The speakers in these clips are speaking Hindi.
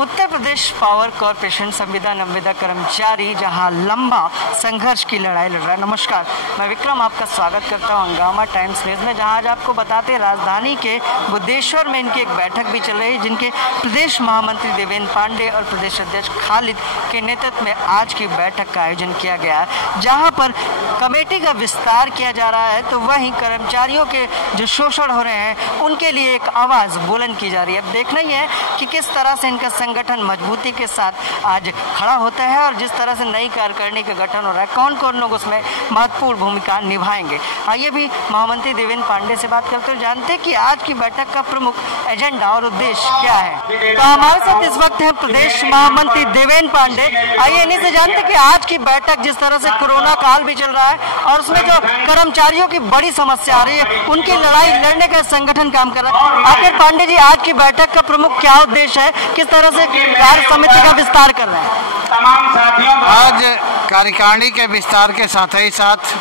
उत्तर प्रदेश पावर कॉरपोरेशन संविदा नवविदा कर्मचारी जहां लंबा संघर्ष की लड़ाई लड़ रहा है। नमस्कार, मैं विक्रम आपका स्वागत करता हूं हंगामा टाइम्स न्यूज़ में, जहां आज आपको बताते हैं राजधानी के बुद्धेश्वर में इनकी एक बैठक भी चल रही है, जिनके प्रदेश महामंत्री देवेंद्र पांडे और प्रदेश अध्यक्ष खालिद के नेतृत्व में आज की बैठक का आयोजन किया गया है, जहाँ पर कमेटी का विस्तार किया जा रहा है तो वहीं कर्मचारियों के जो शोषण हो रहे हैं उनके लिए एक आवाज़ बुलंद की जा रही है। अब देखना ही है कि किस तरह से इनका संगठन मजबूती के साथ आज खड़ा होता है और जिस तरह से नई कार्यकारिणी का गठन हो रहा है, कौन कौन लोग उसमें महत्वपूर्ण भूमिका निभाएंगे। आइए भी महामंत्री देवेंद्र पांडे से बात करते हुए जानते हैं कि आज की बैठक का प्रमुख एजेंडा और उद्देश्य क्या है। तो हमारे साथ इस वक्त है प्रदेश महामंत्री देवेंद्र पांडे। आइए इन्हीं से जानते हैं कि आज की बैठक जिस तरह से कोरोना काल भी चल रहा है और उसमें जो कर्मचारियों की बड़ी समस्या आ रही है, उनकी लड़ाई लड़ने का संगठन काम कर रहा है। आखिर पांडे जी, आज की बैठक का प्रमुख क्या उद्देश्य है, किस तरह से कार्य समिति का विस्तार कर रहे हैं? तमाम साथियों, आज कार्यकारिणी के विस्तार के साथ ही साथ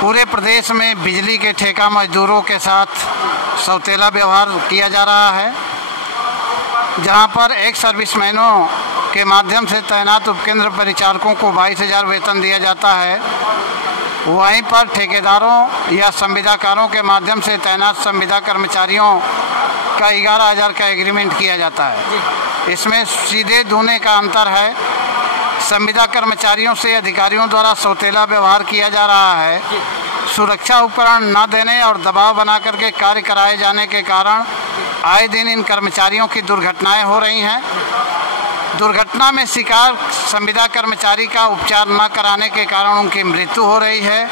पूरे प्रदेश में बिजली के ठेका मजदूरों के साथ सौतेला व्यवहार किया जा रहा है, जहां पर एक सर्विसमैनों के माध्यम से तैनात उपकेंद्र परिचारकों को 22,000 वेतन दिया जाता है, वहीं पर ठेकेदारों या संविदाकारों के माध्यम से तैनात संविदा कर्मचारियों का 11,000 का एग्रीमेंट किया जाता है। इसमें सीधे दूने का अंतर है। संविदा कर्मचारियों से अधिकारियों द्वारा सौतेला व्यवहार किया जा रहा है। सुरक्षा उपकरण न देने और दबाव बना करके कार्य कराए जाने के कारण आए दिन इन कर्मचारियों की दुर्घटनाएं हो रही हैं। दुर्घटना में शिकार संविदा कर्मचारी का उपचार न कराने के कारण उनकी मृत्यु हो रही है।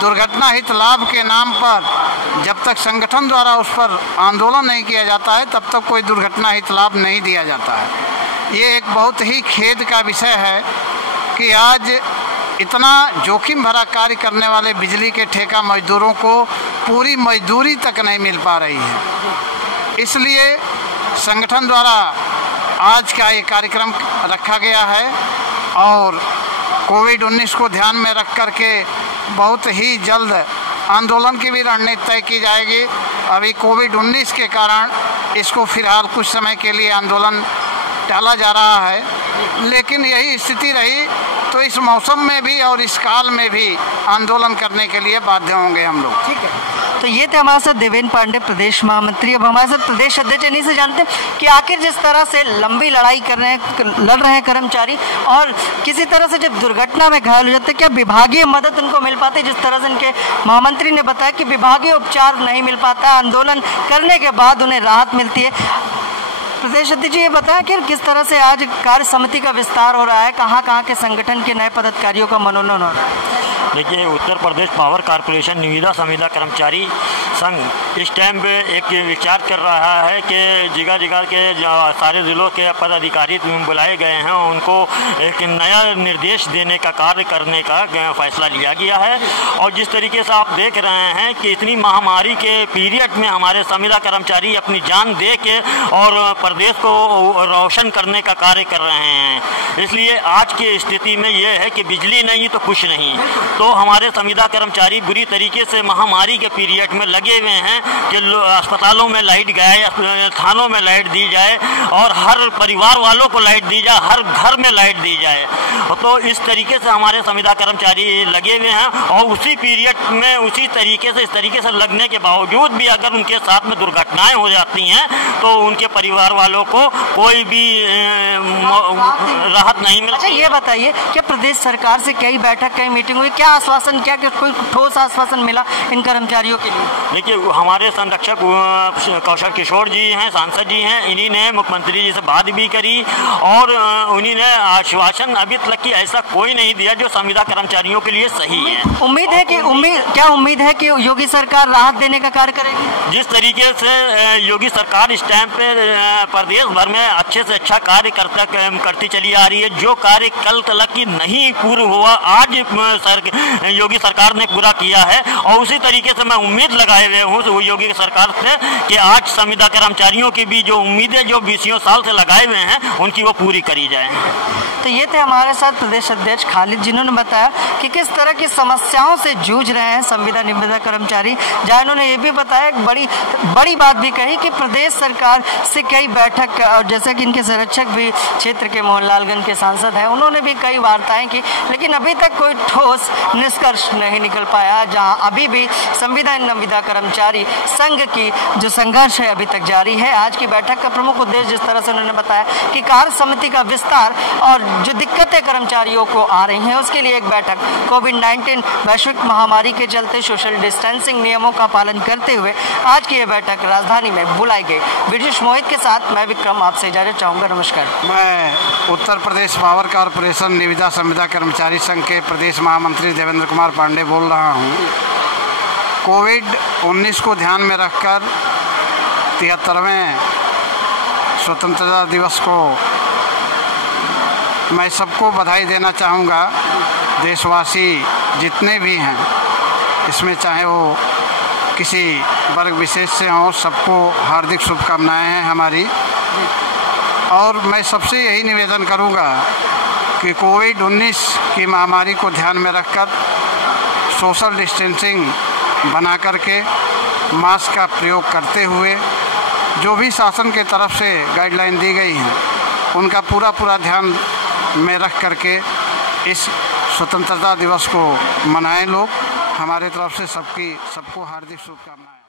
दुर्घटना हित लाभ के नाम पर जब तक संगठन द्वारा उस पर आंदोलन नहीं किया जाता है, तब तक कोई दुर्घटना हित लाभ नहीं दिया जाता है। ये एक बहुत ही खेद का विषय है कि आज इतना जोखिम भरा कार्य करने वाले बिजली के ठेका मजदूरों को पूरी मजदूरी तक नहीं मिल पा रही है। इसलिए संगठन द्वारा आज का ये कार्यक्रम रखा गया है और कोविड-19 को ध्यान में रख करके बहुत ही जल्द आंदोलन की भी रणनीति तय की जाएगी। अभी कोविड-19 के कारण इसको फिलहाल कुछ समय के लिए आंदोलन टाला जा रहा है, लेकिन यही स्थिति रही तो इस मौसम में भी और इस काल में भी आंदोलन करने के लिए बाध्य होंगे हम लोग। ठीक है, तो ये थे हमारे साथ देवेंद्र पांडे प्रदेश महामंत्री। अब हमारे साथ प्रदेश अध्यक्ष इन्हीं से जानते हैं कि आखिर जिस तरह से लंबी लड़ाई कर रहे हैं, लड़ रहे हैं कर्मचारी और किसी तरह से जब दुर्घटना में घायल हो जाते हैं, क्या विभागीय मदद उनको मिल पाती है? जिस तरह से इनके महामंत्री ने बताया कि विभागीय उपचार नहीं मिल पाता, आंदोलन करने के बाद उन्हें राहत मिलती है। प्रदेश अध्यक्ष जी, ये बताया कि किस तरह से आज कार्य समिति का विस्तार हो रहा है, कहाँ कहाँ के संगठन के नए पदाधिकारियों का मनोनयन हो रहा है? देखिए, उत्तर प्रदेश पावर कॉरपोरेशन निविदा संविदा कर्मचारी संघ इस टाइम पे एक विचार कर रहा है कि जगह जगह के सारे जिलों के पदाधिकारी बुलाए गए हैं, उनको एक नया निर्देश देने का कार्य करने का फैसला लिया गया है। और जिस तरीके से आप देख रहे हैं कि इतनी महामारी के पीरियड में हमारे संविदा कर्मचारी अपनी जान दे के और प्रदेश को रोशन करने का कार्य कर रहे हैं, इसलिए आज की स्थिति में ये है कि बिजली नहीं तो कुछ नहीं। तो हमारे संविदा कर्मचारी बुरी तरीके से महामारी के पीरियड में लगे हुए हैं कि अस्पतालों में लाइट गए, थानों में लाइट दी जाए और हर परिवार वालों को लाइट दी जाए, हर घर में लाइट दी जाए। तो इस तरीके से हमारे संविदा कर्मचारी लगे हुए हैं और उसी पीरियड में उसी तरीके से इस तरीके से लगने के बावजूद भी अगर उनके साथ में दुर्घटनाएं हो जाती हैं तो उनके परिवार वालों को कोई भी राहत नहीं मिलती। अच्छा, ये बताइए कि प्रदेश सरकार से कई बैठक कई मीटिंग हुई, क्या आश्वासन, क्या कोई ठोस आश्वासन मिला इन कर्मचारियों के लिए? देखिए, हमारे संरक्षक कौशल किशोर जी हैं, सांसद जी हैं, इन्हीं ने मुख्यमंत्री जी से बात भी करी और उन्हीं ने आश्वासन अभी तक की ऐसा कोई नहीं दिया जो संविदा कर्मचारियों के लिए सही है। उम्मीद है कि योगी सरकार राहत देने का कार्य करेगी? जिस तरीके से योगी सरकार इस टाइम पे प्रदेश भर में अच्छे से अच्छा कार्य करती चली आ रही है, जो कार्य कल तक की नहीं पूर्ण हुआ आज योगी सरकार ने पूरा किया है और उसी तरीके से मैं उम्मीद लगाए हुए हूँ योगी सरकार से कि आज संविदा कर्मचारियों की भी जो उम्मीदें जो 20 साल से लगाए हुए हैं उनकी वो पूरी करी जाए। तो ये थे हमारे साथ प्रदेश अध्यक्ष खालिद, जिन्होंने बताया कि किस तरह की समस्याओं से जूझ रहे हैं संविदा निविदा कर्मचारी। जहाँ इन्होंने ये भी बताया, बड़ी बात भी कही कि प्रदेश सरकार से कई बैठक, और जैसे कि इनके संरक्षक भी क्षेत्र के मोहनलालगंज के सांसद हैं, उन्होंने भी कई वार्ताएं की, लेकिन अभी तक कोई ठोस निष्कर्ष नहीं निकल पाया। जहाँ अभी भी संविदा निविदा कर्मचारी संघ की जो संघर्ष है अभी तक जारी है। आज की बैठक का प्रमुख उद्देश्य, जिस तरह से उन्होंने बताया कि कार्य समिति का विस्तार और जो दिक्कतें कर्मचारियों को आ रही हैं उसके लिए एक बैठक कोविड-19 वैश्विक महामारी के चलते सोशल डिस्टेंसिंग नियमों का पालन करते हुए आज की यह बैठक राजधानी में बुलाई गई। ब्रिटिश मोहित के साथ मैं विक्रम आपसे इजाजत चाहूँगा। नमस्कार। मैं उत्तर प्रदेश पावर कॉरपोरेशन निविदा संविदा कर्मचारी संघ के प्रदेश महामंत्री देवेंद्र कुमार पांडे बोल रहा हूँ। कोविड-19 को ध्यान में रखकर 73वें स्वतंत्रता दिवस को मैं सबको बधाई देना चाहूँगा। देशवासी जितने भी हैं, इसमें चाहे वो किसी वर्ग विशेष से हों, सबको हार्दिक शुभकामनाएं हैं हमारी। और मैं सबसे यही निवेदन करूँगा कि कोविड-19 की महामारी को ध्यान में रखकर सोशल डिस्टेंसिंग बना करके मास्क का प्रयोग करते हुए जो भी शासन के तरफ से गाइडलाइन दी गई हैं उनका पूरा ध्यान में रख करके इस स्वतंत्रता दिवस को मनाएं लोग। हमारे तरफ से सबको हार्दिक शुभकामनाएं।